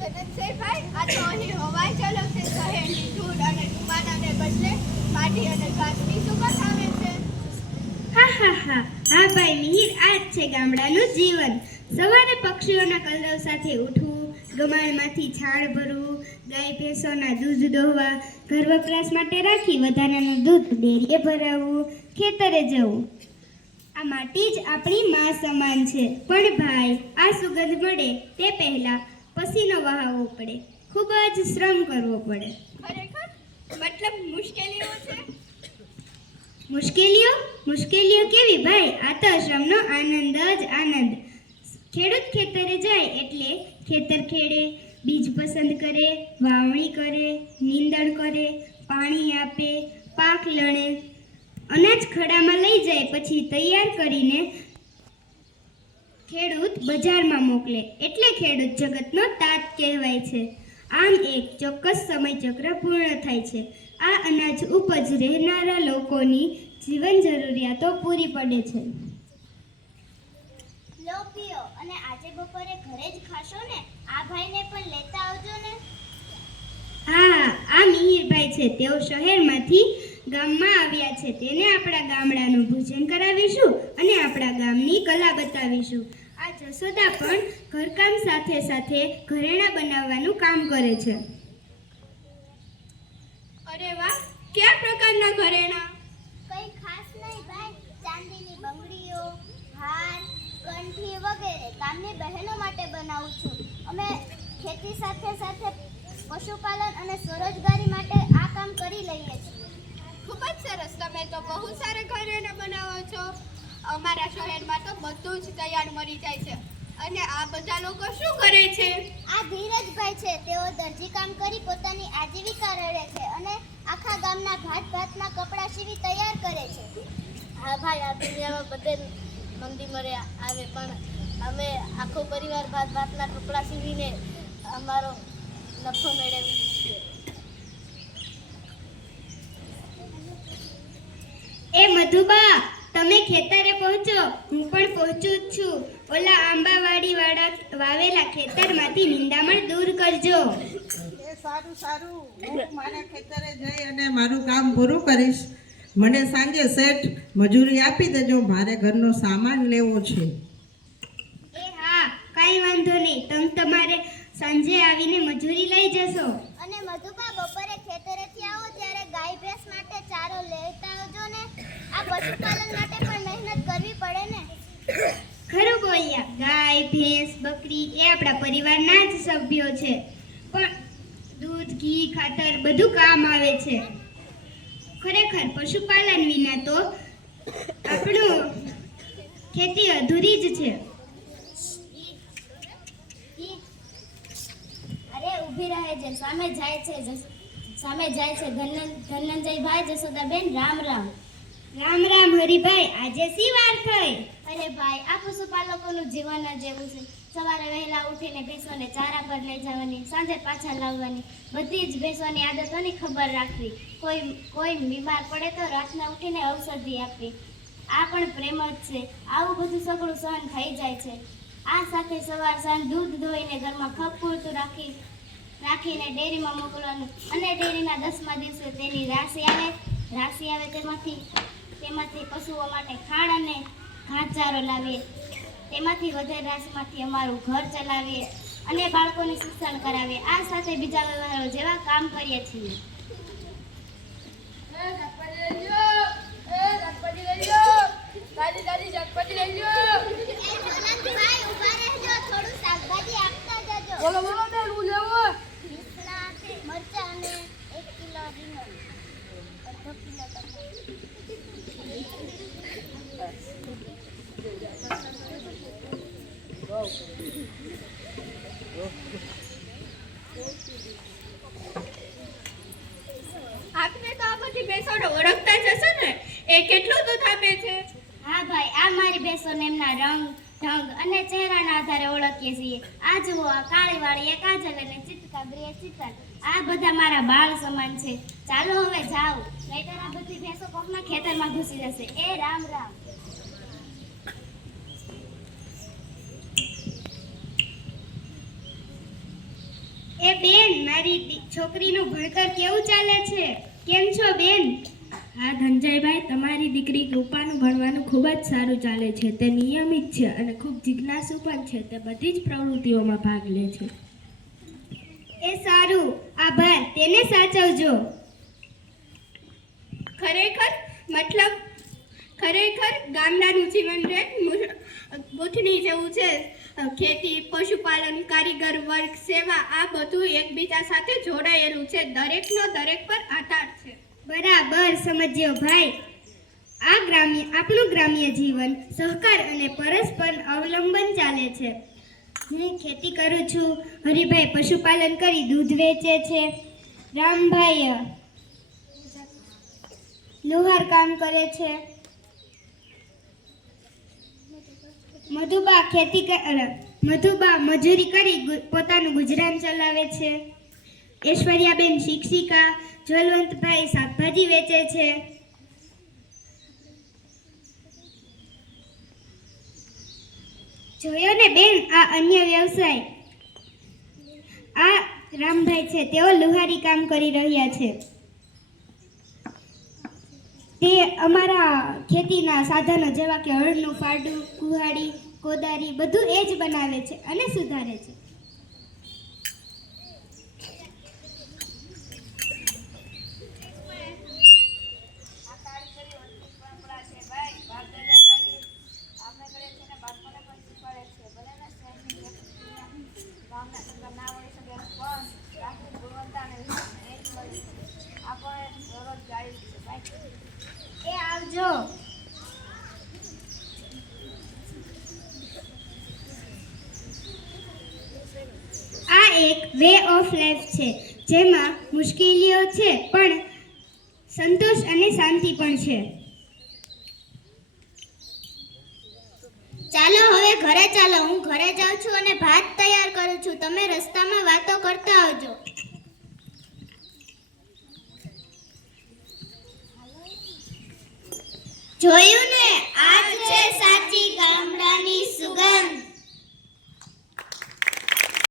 ધનંજયભાઈ, આ તો અહીં હવા ચાલક છે. શહેરની ધૂળ અને ધુમાડાને બદલે માટી અને ઘાસની સુગંધ આવે છે. હા હા હા હા ભાઈ મિહિર, આ જ છે ગામડાનું જીવન. સવારે પક્ષીઓના કલરવ સાથે ઉઠવું, ગમાણમાંથી છાણ ભરવું, ગાય ભેંસોના દૂધ દોહવા, ઘર વપરાશ માટે રાખી વધારાનું દૂધ ડેરીએ ભરાવવું, ખેતરે જવું. આ માટી જ આપણી માં સમાન છે. પણ ભાઈ, આ સુગંધ મળે તે પહેલા પસીનો વહાવવો પડે, ખૂબ જ શ્રમ કરવો પડે. ખરેખર? મતલબ મુશ્કેલીઓ છે? મુશ્કેલીઓ કેવી ભાઈ? આ તો શ્રમનો આનંદ જ આનંદ. ખેડૂત ખેતરે જાય એટલે ખેતર ખેડે, બીજ પસંદ કરે, વાવણી કરે, નીંદણ કરે, પાણી આપે, પાક લણે, અનાજ ખડામાં લઈ જાય, પછી તૈયાર કરીને ખેડૂત બજારમાં મોકલે. એટલે ખેડૂત જગતનો તાત કહેવાય છે. આમ એક ચોક્કસ સમય ચક્ર પૂર્ણ થાય છે. આ અનાજ ઉપજ રહેનારા લોકોની જીવન જરૂરિયાતો પૂરી પડે છે. લો પીઓ, અને આજે બપોરે ઘરે જ ખાશો ને? આ ભાઈને પણ લેતા આવજો ને. હા, આ મિહિરભાઈ છે. તેઓ શહેરમાંથી ગામમાં આવ્યા છે. તેને આપણા ગામડાનું ભોજન કરાવીશું અને આપણા ગામની કલા બતાવીશું. આ જસોદા પણ ઘરકામ સાથે સાથે ઘરેણાં બનાવવાનું કામ કરે છે. અરે વાહ, કયા પ્રકારના ઘરેણાં? કંઈ ખાસ નહીં ભાઈ, ચાંદીની બંગડીઓ, હાર, કંઠી વગેરે ગામની બહેનો માટે બનાવું છું. અમે ખેતી સાથે સાથે પશુપાલન અને સ્વરોજગારી માટે આ કામ કરી લઈએ છીએ. ખૂબ જ સરસ. તમે તો બહુ સારા ઘરેણાં બનાવો છો. અમારા શહેરમાં તો બધું જ તૈયાર મળી જાય છે. અને આ બધા લોકો શું કરે છે? આ ધીરજભાઈ છે. તેઓ દરજી કામ કરી પોતાની આજીવિકા રળે છે અને આખા ગામના ભાતના કપડાં સીવી તૈયાર કરે છે. હા ભાઈ, આ દુનિયામાં બધે મંદી મરે આવે, પણ અમે આખો પરિવાર ભાતના કપડાં સીવીને અમારો નફો મેળવીએ છીએ. એ મધુબા, તમે ખેતરે પહોંચો, હું પણ પહોંચું જ છું. ઓલા આંબાવાડી વાળા વાવેલા ખેતરમાંથી નિંદામણ દૂર કરજો. એ સારું, હું મારા ખેતરે જઈ અને મારું કામ પૂરું કરીશ. મને સાંજે શેઠ મજૂરી આપી દેજો, મારે ઘરનો સામાન લેવો છે. એ હા, કાંઈ વાંધો નહીં. તમે તમારે સાંજે આવીને મજૂરી લઈ જશો. અને મધુબા, બપોરે ખેતરેથી આવો ત્યારે ગાય ભેંસ માટે ચારો લેતા આવજો ને. આ પશુપાલન માટે પણ મહેનત કરવી પડે ને. ખરું બોલ્યા. ગાય ભેંસ બકરી એ આપણા પરિવારના જ સભ્યો છે. પણ દૂધ ઘી ખાતર બધું કામ આવે છે. ખરેખર પશુપાલન વિના તો આપણું ખેતી અધૂરી જ છે. અરે ઊભી રહે છે, સામે જાય છે ધનંજયભાઈ, જસોદાબેન, રામ રામ. રામ રામ હરિભાઈ, આજે શી વાર થઈ? અરે ભાઈ, આ પશુપાલકોનું જીવન જ એવું છે. સવારે વહેલા ઉઠીને ભેંસોને ચારા પર લઈ જવાની, સાંજે પાછા લાવવાની, બધી જ ભેંસોની આદતોની ખબર રાખવી. કોઈ બીમાર પડે તો રાતના ઉઠીને ઔષધિ આપવી. આ પણ પ્રેમ જ છે. આવું બધું સઘળું સહન થઈ જાય છે. આ સાથે સવાર સાંજ દૂધ ધોઈને ઘરમાં ખપ પૂરતું રાખીને ડેરીમાં મોકલવાનું, અને ડેરીના 10મા દિવસે તેની રાશિ આવે તેમાંથી પશુઓ માટે ખાણ અને ઘાસચારો લાવીએ. તેમાંથી વધેલ રાશિમાંથી અમારું ઘર ચલાવીએ અને બાળકોને શિક્ષણ કરાવીએ. આ સાથે બીજા વ્યવહારો જેવા કામ કરીએ છીએ. થોડું શાકભાજી આપતા જજો. બોલો બેન, હું લેવો. મરચાં અને 1 કિલો રીંગણ, અડધો કિલો ટમાટર. આપને તો આ બધી ભેંસોને ઓળખતા જ હશો ને? એ કેટલું દૂધ આપે છે? હા ભાઈ, આ મારી ભેંસોને એમના રંગ, ઢંગ અને ચહેરાના આધારે ઓળખીએ છીએ. આ જુઓ, આ કાળીવાળી એ કાજલ અને ચિતકાબરી એ ચિતલ. આ બધા મારા બાળ સમાન છે. ચાલો હવે જાઓ, નહીંતર આ બધી ભેંસો કોકના ખેતરમાં ઘૂસી જશે. એ રામ રામ. એ બેન, મારી છોકરીનું ભણતર કેવું ચાલે છે? કેમ છો બેન? હા ધનંજયભાઈ, તમારી દીકરી કૃપાનું ભણવાનું ખૂબ જ સારું ચાલે છે. તે નિયમિત છે અને ખૂબ જિજ્ઞાસુ પણ છે. તે બધી જ પ્રવૃત્તિઓમાં ભાગ લે છે. એ સારું, આભાર. તેને સાચવજો. ખરેખર ગામડાનું જીવન ગૂંથણી જેવું છે. ખેતી, પશુપાલન, કારીગર વર્ગ, સેવા આ બધું એકબીજા સાથે જોડાયેલું છે. દરેકનો દરેક પર આધાર છે. બરાબર સમજ્યો ભાઈ. આપણું ગ્રામ્ય જીવન સહકાર અને પરસ્પર અવલંબન ચાલે છે. હું ખેતી કરું છું, હરિભાઈ પશુપાલન કરી દૂધ વેચે છે, રામભાઈ લુહાર કામ કરે છે, મધુબા મજૂરી કરી પોતાનું ગુજરાન ચલાવે છે, ઐશ્વર્યાબેન શિક્ષિકા, જલવંતભાઈ શાકભાજી વેચે છે. જોયો ને બેન, આ અન્ય વ્યવસાય. આ રામભાઈ છે, તેઓ લુહારી કામ કરી રહ્યા છે. તે અમારા ખેતીના સાધનો જેવા કે હળનું ફાડું, કુહાડી, કોદારી બધું એ જ બનાવે છે અને સુધારે છે. એ આવજો. આ એક વે ઓફ લાઈફ છે, જેમાં મુશ્કેલીઓ છે પણ સંતોષ અને શાંતિ પણ છે. ચાલો હવે ઘરે ચાલો. હું ઘરે જાઉં છું અને ભાત તૈયાર કરું છું. તમે રસ્તામાં વાતો કરતા આવજો. જોયું ને, આ છે સાચી ગામડાની સુગંધ.